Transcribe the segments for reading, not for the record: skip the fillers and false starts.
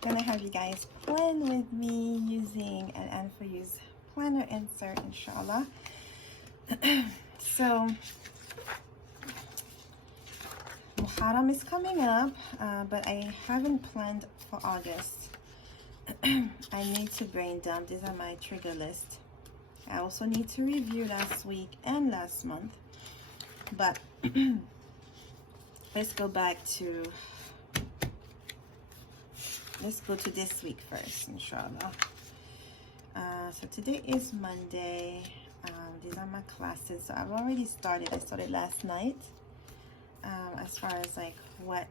gonna have you guys plan with me using an and-for-use planner insert, inshallah. So Muharram is coming up, but I haven't planned for August. I need to brain dump. These are my trigger list. I also need to review last week and last month, but let's go to this week first, inshallah. So today is Monday. These are my classes. So I've already started. I started last night. As far as like what,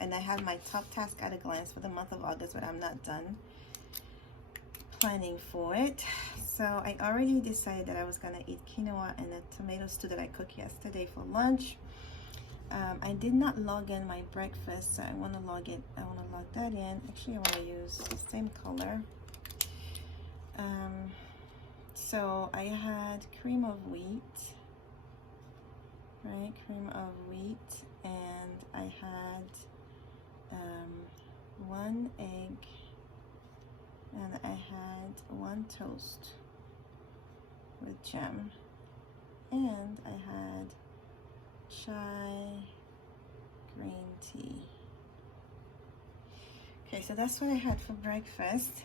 and I have my top task at a glance for the month of August, but I'm not done planning for it. So I already decided that I was gonna eat quinoa and a tomato stew that I cooked yesterday for lunch. I did not log in my breakfast, so I want to log that in. Actually, I want to use the same color. So I had cream of wheat, right? Cream of wheat, and I had 1 egg, and I had 1 toast with jam, and I had chai green tea. Okay, so that's what I had for breakfast.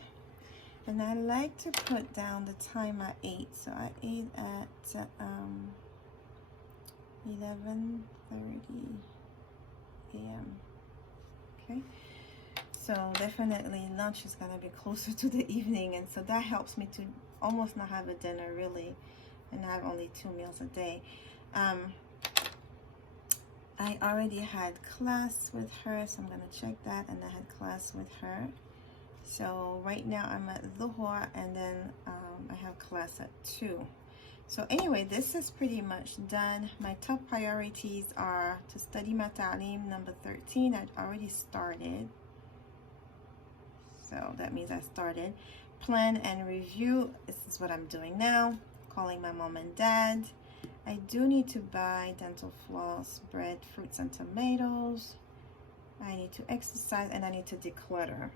And I like to put down the time I ate. So I ate at 11:30 a.m. Okay, so definitely lunch is gonna be closer to the evening, and so that helps me to almost not have a dinner really, and have only 2 meals a day. I already had class with her, so I'm gonna check that, and I had class with her. So right now I'm at Dhuhr, and then I have class at 2. So anyway, this is pretty much done. My top priorities are to study my ta'aleem number 13. I'd already started. So that means I started. Plan and review. This is what I'm doing now. Calling my mom and dad. I do need to buy dental floss, bread, fruits, and tomatoes. I need to exercise, and I need to declutter.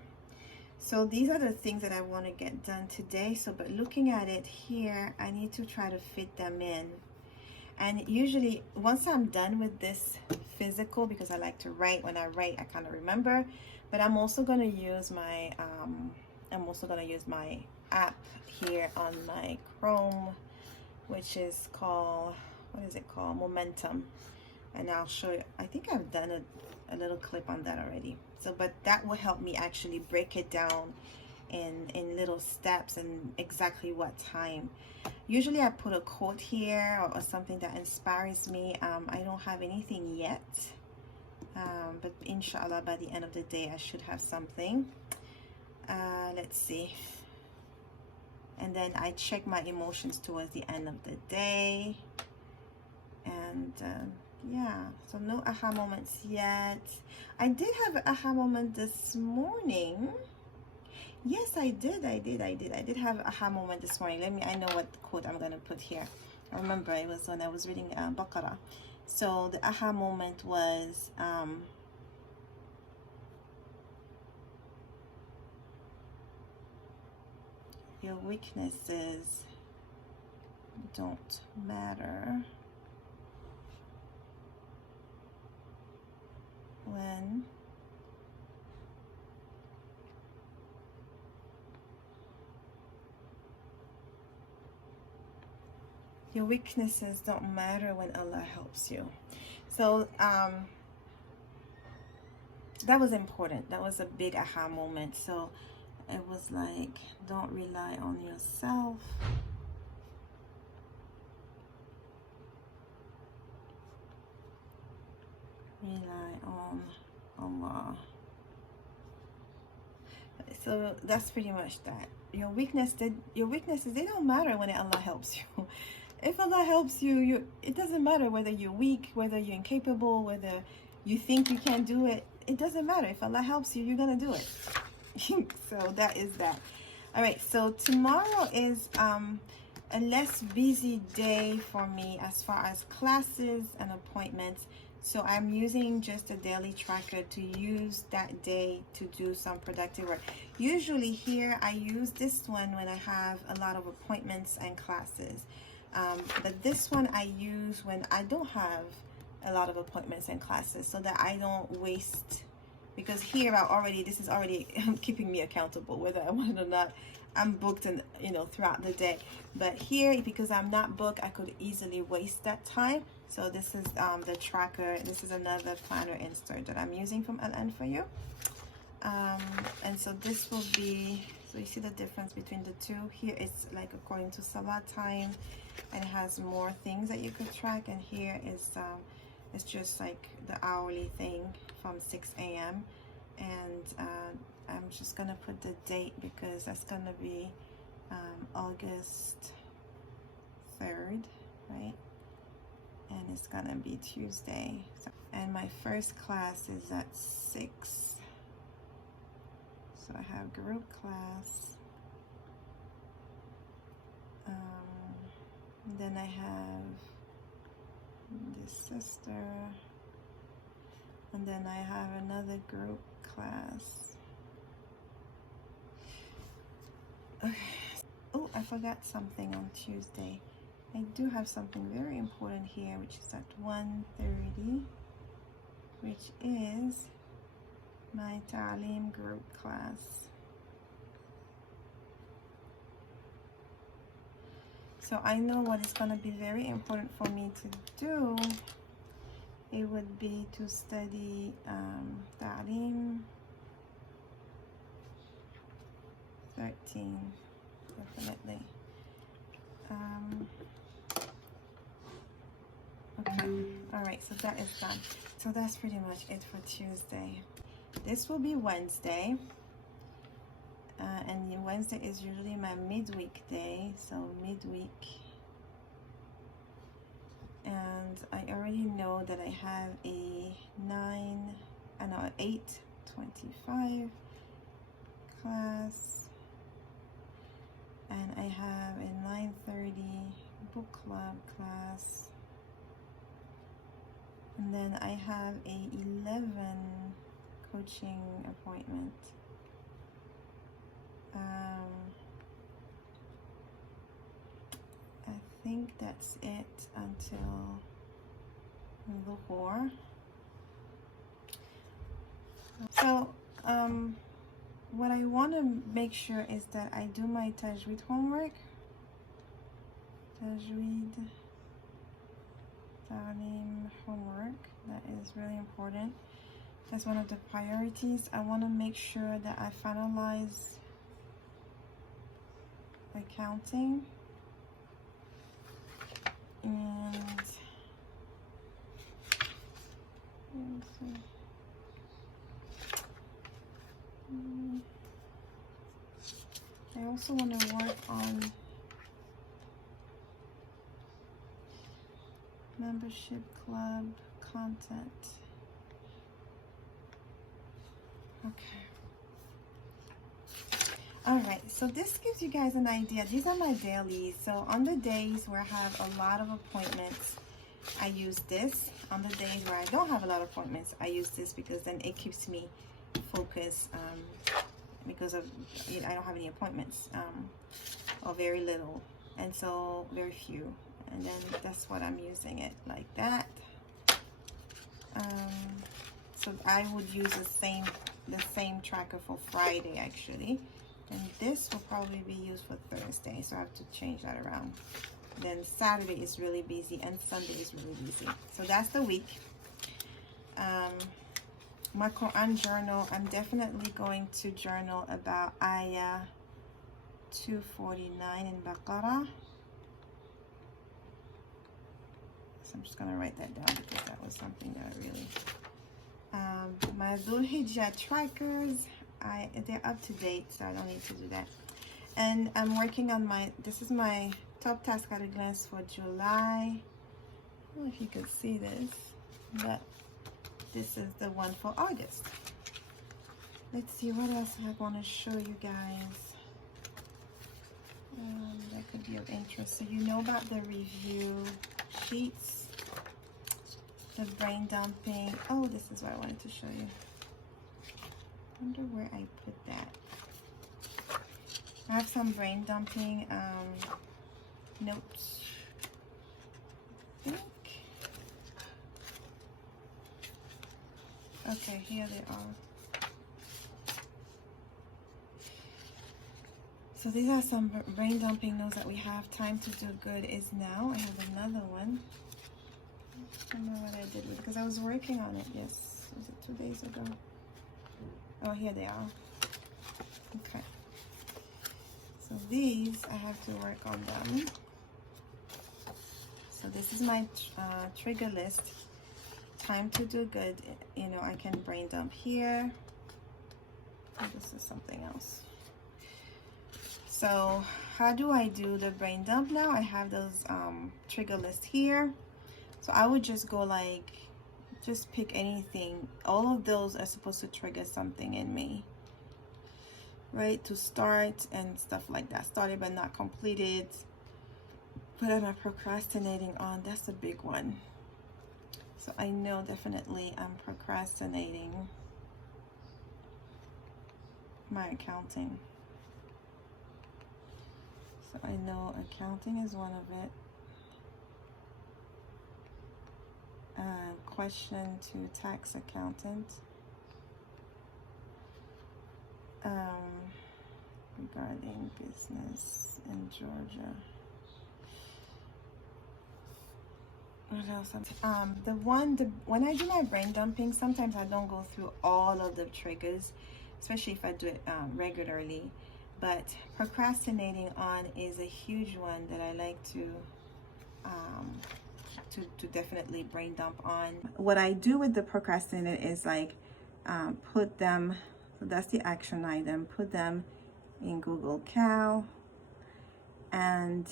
So these are the things that I want to get done today. So, but looking at it here, I need to try to fit them in. And usually once I'm done with this physical, because I like to write, when I write, I kind of remember, but I'm also going to use my, app here on my Chrome, which is called, what is it called? Momentum. And I'll show you, I think I've done a little clip on that already. So, but that will help me actually break it down in little steps and exactly what time. Usually I put a quote here or something that inspires me. I don't have anything yet, but inshallah by the end of the day I should have something. Let's see. And then I check my emotions towards the end of the day. And yeah, so no aha moments yet. I did have an aha moment this morning. Yes, I did have an aha moment this morning. I know what quote I'm going to put here. I remember it was when I was reading Baqarah. So the aha moment was your weaknesses don't matter when your weaknesses don't matter when Allah helps you. So that was important. That was a big aha moment. So it was like, don't rely on yourself. Rely on Allah. So that's pretty much that. Your weaknesses, they don't matter when Allah helps you. If Allah helps you, it doesn't matter whether you're weak, whether you're incapable, whether you think you can't do it. It doesn't matter. If Allah helps you, you're gonna do it. So that is that. All right, so tomorrow is a less busy day for me as far as classes and appointments. So I'm using just a daily tracker to use that day to do some productive work. Usually here I use this one when I have a lot of appointments and classes. But this one I use when I don't have a lot of appointments and classes, so that I don't waste, because here this is already keeping me accountable whether I want it or not. I'm booked, and throughout the day. But here, because I'm not booked, I could easily waste that time. So this is the tracker. This is another planner insert that I'm using from LN for you. And so this will be, so you see the difference between the two. Here it's like according to Salah time, and it has more things that you could track. And here is it's just like the hourly thing from 6 a.m. And I'm just gonna put the date because that's gonna be August 3rd, right? And it's gonna be Tuesday. And my first class is at 6. So I have group class. Then I have this sister. And then I have another group class. Okay. Oh, I forgot something on Tuesday. I do have something very important here, which is at 1:30, which is my Ta'aleem group class. So I know what is going to be very important for me to do. It would be to study Ta'aleem 13, definitely. Okay, all right, so that is done. So that's pretty much it for Tuesday. This will be Wednesday, and Wednesday is usually my midweek day, so midweek. And I already know that I have a 8:25 class, and I have a 9:30 book club class. And then I have a 11 coaching appointment. I think that's it until Dhuhr. So what I want to make sure is that I do my Tajweed homework. Tajweed Ta'aleem homework. That is really important. That's one of the priorities. I want to make sure that I finalize accounting, and I also want to work on membership club content. Okay. All right, so this gives you guys an idea. These are my dailies. So on the days where I have a lot of appointments, I use this. On the days where I don't have a lot of appointments, I use this because then it keeps me focused, because of I don't have any appointments, or very little, and so very few. And then that's what I'm using it like that. So I would use the same tracker for Friday actually, and this will probably be used for Thursday, so I have to change that around. Then Saturday is really busy and Sunday is really busy. So that's the week. My Qur'an journal, I'm definitely going to journal about Ayah 249 in Baqarah. So I'm just going to write that down because that was something that I really... my Dhul Hijjah trackers, they're up to date, so I don't need to do that. And I'm working on this is my top task at a glance for July. I don't know if you could see this, but this is the one for August. Let's see what else I want to show you guys. That could be of interest. So you know about the review sheets. the brain dumping. Oh, this is what I wanted to show you. I wonder where I put that. I have some brain dumping notes. I think. Okay, here they are. So these are some brain dumping notes that we have. Time to do good is now. I have another one. I don't know what I did with it because I was working on it. Yes, was it 2 days ago? Oh, here they are. Okay. So these, I have to work on them. So this is my trigger list. Time to do good. You know, I can brain dump here. This is something else. So how do I do the brain dump now? I have those trigger lists here. So I would just go like, just pick anything. All of those are supposed to trigger something in me, right? To start and stuff like that. Started but not completed. What am I procrastinating on? That's a big one. So I know definitely I'm procrastinating my accounting. So I know accounting is one of it. Question to tax accountant. Regarding business in Georgia. What else? When I do my brain dumping, sometimes I don't go through all of the triggers, especially if I do it regularly. But procrastinating on is a huge one that I like to definitely brain dump on. What I do with the procrastinator is like put them, so that's the action item, put them in Google Cal and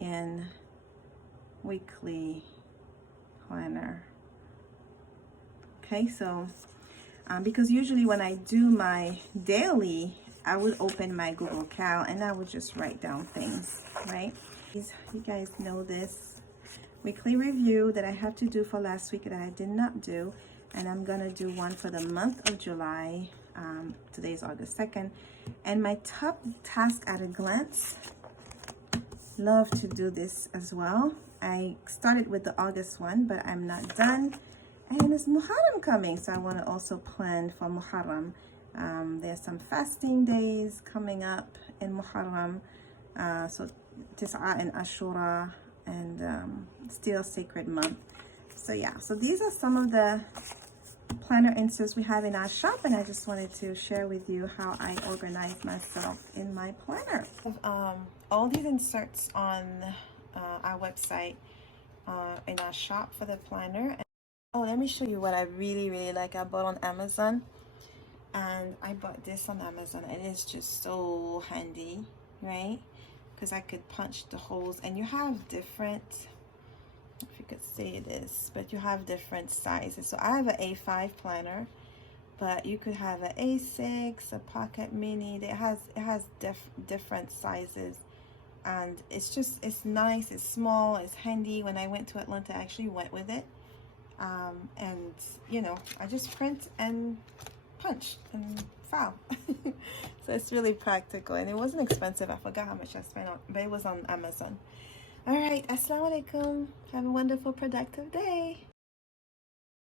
in weekly planner. Okay, so because usually when I do my daily, I would open my Google Cal and I would just write down things, right? You guys know this weekly review that I have to do for last week that I did not do, and I'm gonna do one for the month of July. Today's August 2nd, and my top task at a glance. Love to do this as well. I started with the August one, but I'm not done, and it's Muharram coming, so I want to also plan for Muharram. There's some fasting days coming up in Muharram, so Tis'a and Ashura, and still sacred month. So yeah, so these are some of the planner inserts we have in our shop, and I just wanted to share with you how I organize myself in my planner. All these inserts on our website in our shop for the planner. Oh, let me show you what I really like. I bought on Amazon, and I bought this on Amazon, and it's just so handy, right? Because I could punch the holes, and you have different, if you could see this, but you have different sizes. So I have an A5 planner, but you could have an A6, a pocket mini. It has different sizes, and it's nice, it's small, it's handy. When I went to Atlanta, I actually went with it, and you know, I just print and punch and file. So it's really practical, and it wasn't expensive. I forgot how much I spent on, but it was on Amazon. All right, assalamu alaikum. Have a wonderful productive day.